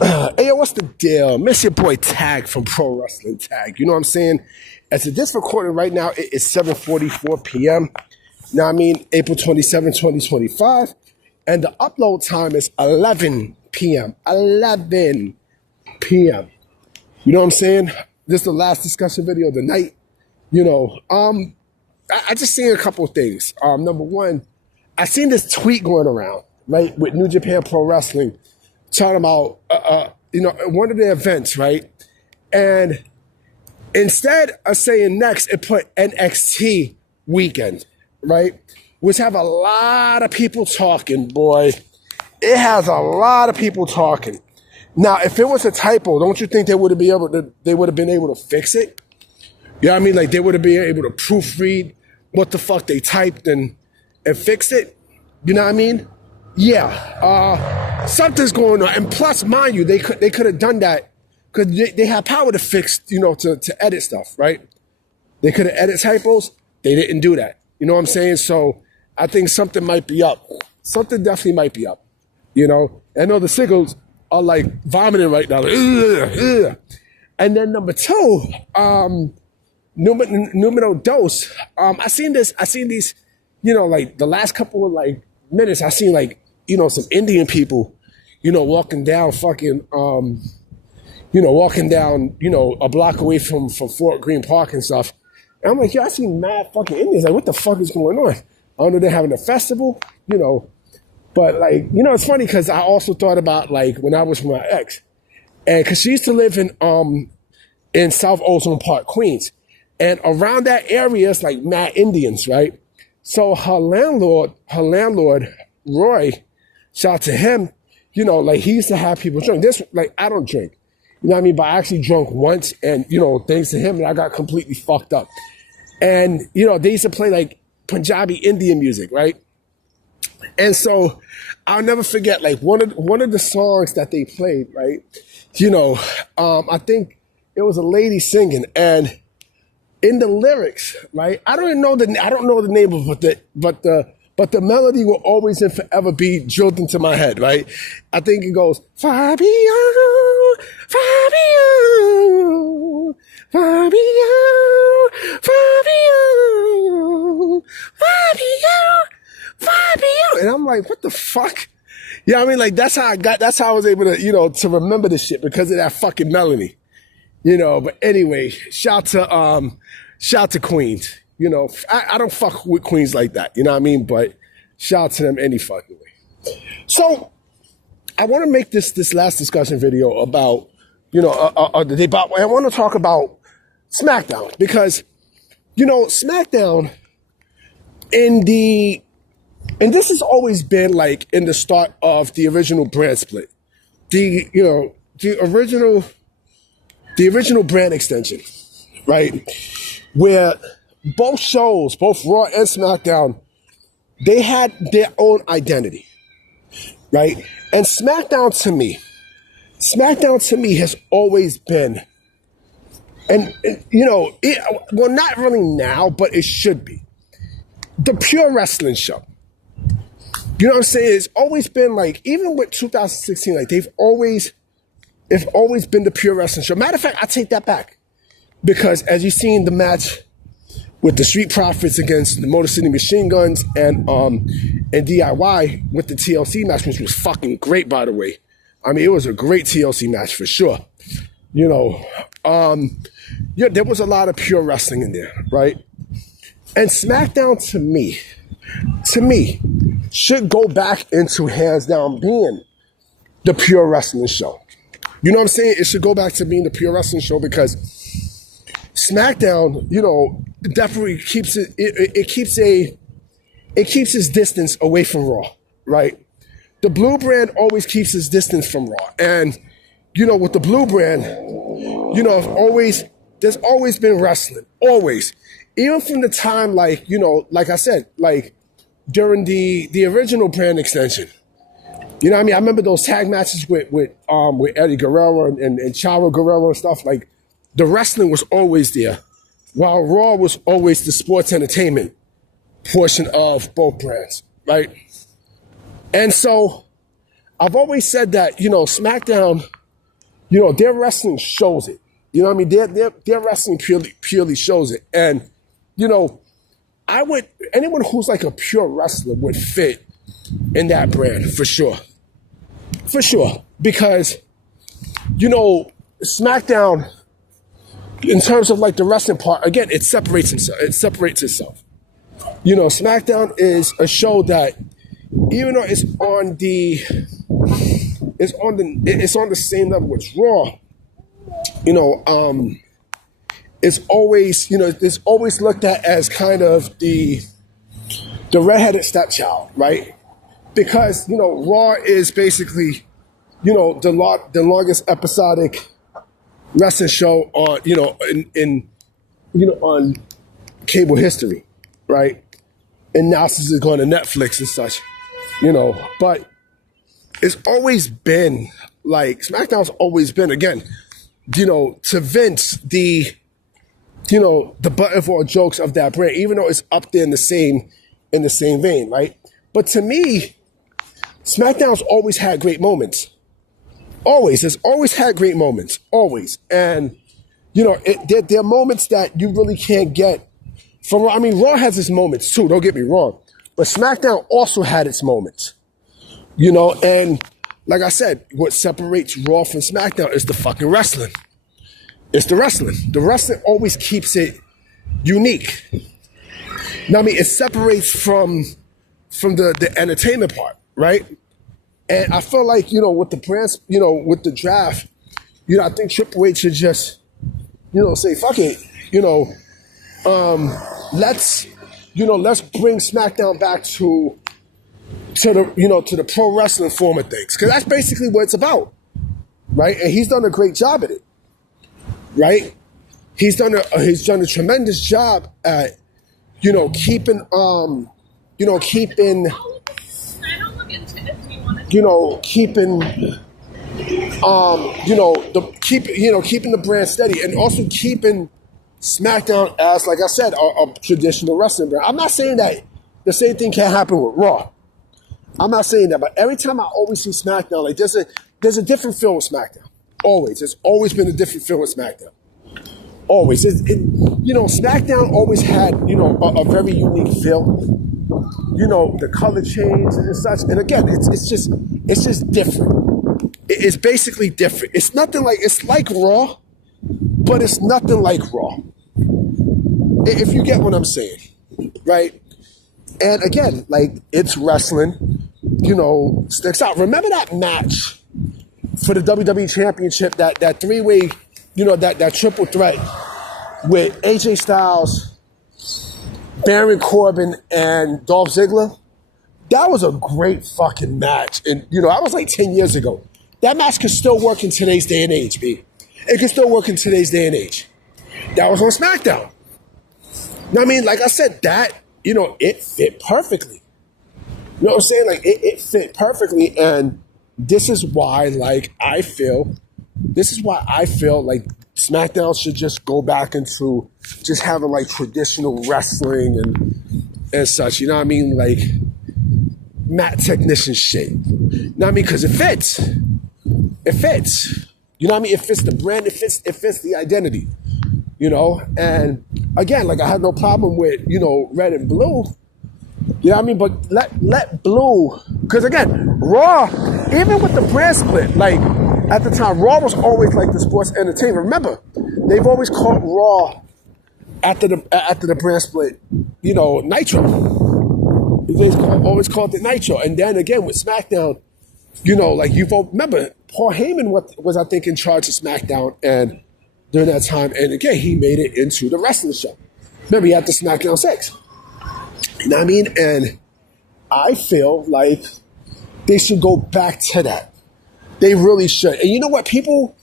Hey, yo, what's the deal? Miss your boy Tag from Pro Wrestling Tag. You know what I'm saying? As of this recording right now, it is 7:44 p.m. Now, I mean, April 27, 2025. And the upload time is 11 p.m. 11 p.m. You know what I'm saying? This is the last discussion video of the night. You know, I just seen a couple of things. Number one, I seen this tweet going around, right, with New Japan Pro Wrestling, talking about, one of the events, right? And instead of saying next, it put NXT weekend, right? Which have a lot of people talking, boy. It has a lot of people talking. Now, if it was a typo, don't you think they would have been able to fix it? You know what I mean? Like, they would have been able to proofread what the fuck they typed and fix it. You know what I mean? Yeah. Something's going on. And plus, mind you, they could have done that because they have power to fix, to edit stuff, right? They could have edited typos. They didn't do that. You know what I'm saying? So I think something might be up. Something definitely might be up. I know the sickles are like vomiting right now. Like, ugh, ugh. And then number two, numero dos. I seen these, like the last couple of like minutes, I seen like, some Indian people, walking down fucking, walking down, a block away from Fort Greene Park and stuff. And I'm like, yo, I seen mad fucking Indians. Like, what the fuck is going on? I don't know, they're having a festival, But like, it's funny because I also thought about like when I was with my ex, and because she used to live in South Ozone Park, Queens. And around that area, it's like mad Indians, right? So her landlord, Roy, shout out to him, like he used to have people drink. This, like, I don't drink, you know what I mean? But I actually drunk once and, thanks to him, and I got completely fucked up. And, they used to play like Punjabi Indian music, right? And so I'll never forget, like one of the songs that they played, right? I think it was a lady singing, and in the lyrics, right? I don't know the name of it, but the melody will always and forever be drilled into my head, right? I think it goes, Fabio, Fabio, Fabio, Fabio, Fabio, Fabio. And I'm like, what the fuck? You know what I mean? Like, that's how I was able to, to remember this shit because of that fucking melody. But anyway, shout to Queens. I don't fuck with Queens like that. You know what I mean? But shout out to them any fucking way. So I want to make this last discussion video about, the debate. I want to talk about SmackDown because, SmackDown and this has always been like in the start of the original brand split. The original brand extension, right? Where both shows, both Raw and SmackDown, they had their own identity, right? And SmackDown to me has always been, not really now, but it should be, the pure wrestling show. You know what I'm saying? It's always been like, even with 2016, like it's always been the pure wrestling show. Matter of fact, I take that back. Because as you've seen the match with the Street Profits against the Motor City Machine Guns and DIY with the TLC match, which was fucking great, by the way. I mean, it was a great TLC match for sure. There was a lot of pure wrestling in there, right? And SmackDown to me, should go back into hands down being the pure wrestling show. You know what I'm saying? It should go back to being the pure wrestling show because SmackDown, definitely keeps it keeps its distance away from Raw, right? The Blue brand always keeps its distance from Raw. And, with the Blue brand, there's always been wrestling. Always. Even from the time, like, like I said, like during the original brand extension. You know what I mean? I remember those tag matches with Eddie Guerrero and Chavo Guerrero and stuff. Like, the wrestling was always there, while Raw was always the sports entertainment portion of both brands, right? And so I've always said that, SmackDown their wrestling shows it. You know what I mean? Their wrestling purely shows it. And, anyone who's like a pure wrestler would fit in that brand for sure. For sure. Because, SmackDown, in terms of like the wrestling part, again, it separates itself. SmackDown is a show that, even though it's on the same level as Raw, it's always looked at as kind of the redheaded stepchild, right? Because Raw is basically the longest episodic wrestling show on on cable history, right? And now since it's going to Netflix and such, but it's always been like SmackDown's always been, again, to Vince, the button for jokes of that brand, even though it's up there in the same vein, right? But to me, SmackDown's always had great moments. Always. It's always had great moments. Always. And, there are moments that you really can't get from Raw. I mean, Raw has its moments too, don't get me wrong. But SmackDown also had its moments. And like I said, what separates Raw from SmackDown is the fucking wrestling. It's the wrestling. The wrestling always keeps it unique. Now, I mean, it separates from the entertainment part, right? And I feel like, with the brands, with the draft, I think Triple H should just, say, fuck it, let's bring SmackDown back to the pro wrestling form of things, because that's basically what it's about, right? And he's done a great job at it, right? He's done a tremendous job at keeping keeping the brand steady, and also keeping SmackDown as, like I said, a traditional wrestling brand. I'm not saying that the same thing can't happen with Raw. I'm not saying that, but every time I always see SmackDown, like there's a different feel with SmackDown. Always. It's always been a different feel with SmackDown. Always. SmackDown always had, a very unique feel. The color change and such. And again, it's just different. It's basically different. It's like Raw, but it's nothing like Raw. If you get what I'm saying, right? And again, like, it's wrestling, sticks out. Remember that match for the WWE Championship, that three-way, that triple threat with AJ Styles, Baron Corbin, and Dolph Ziggler? That was a great fucking match. And, that was like 10 years ago. That match could still work in today's day and age, B. It can still work in today's day and age. That was on SmackDown. Now, I mean, like I said, that, it fit perfectly. You know what I'm saying? Like, it fit perfectly. And this is why, like, I feel like SmackDown should just go back into just having, like, traditional wrestling and such. You know what I mean? Like, mat technician shit. You know what I mean? Because it fits. It fits. You know what I mean? It fits the brand. It fits the identity. And again, like, I had no problem with, red and blue. You know what I mean? But let blue, because again, Raw, even with the brand split, like, at the time, Raw was always like the sports entertainment. Remember, they've always called Raw after the brand split, Nitro. They've always called it Nitro. And then again with SmackDown, like, remember, Paul Heyman was, I think, in charge of SmackDown and during that time. And again, he made it into the wrestling show. Remember, he had the SmackDown 6. You know what I mean? And I feel like they should go back to that. They really should. And you know what? People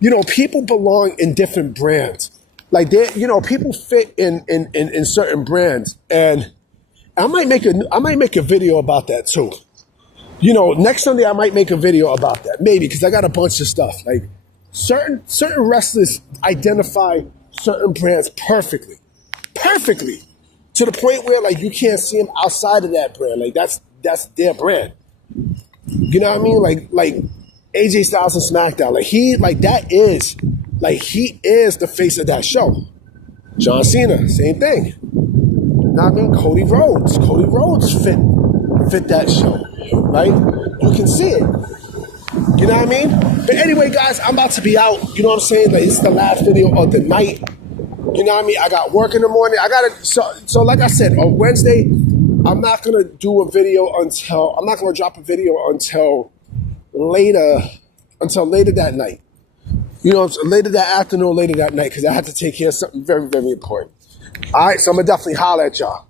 belong in different brands. Like, people fit in certain brands. And I might make a video about that too. Next Sunday I might make a video about that. Maybe, because I got a bunch of stuff. Like, certain wrestlers identify certain brands perfectly. Perfectly. To the point where, like, you can't see them outside of that brand. Like, that's their brand. You know what I mean? Like AJ Styles and SmackDown. He is the face of that show. John Cena, same thing. Now I mean, Cody Rhodes fit that show, right? You can see it. You know what I mean? But anyway, guys, I'm about to be out. You know what I'm saying? Like, it's the last video of the night. You know what I mean? I got work in the morning. So like I said, on Wednesday, I'm not gonna drop a video until later that night. You know, later that afternoon, later that night, because I have to take care of something very, very important. All right, so I'm gonna definitely holler at y'all.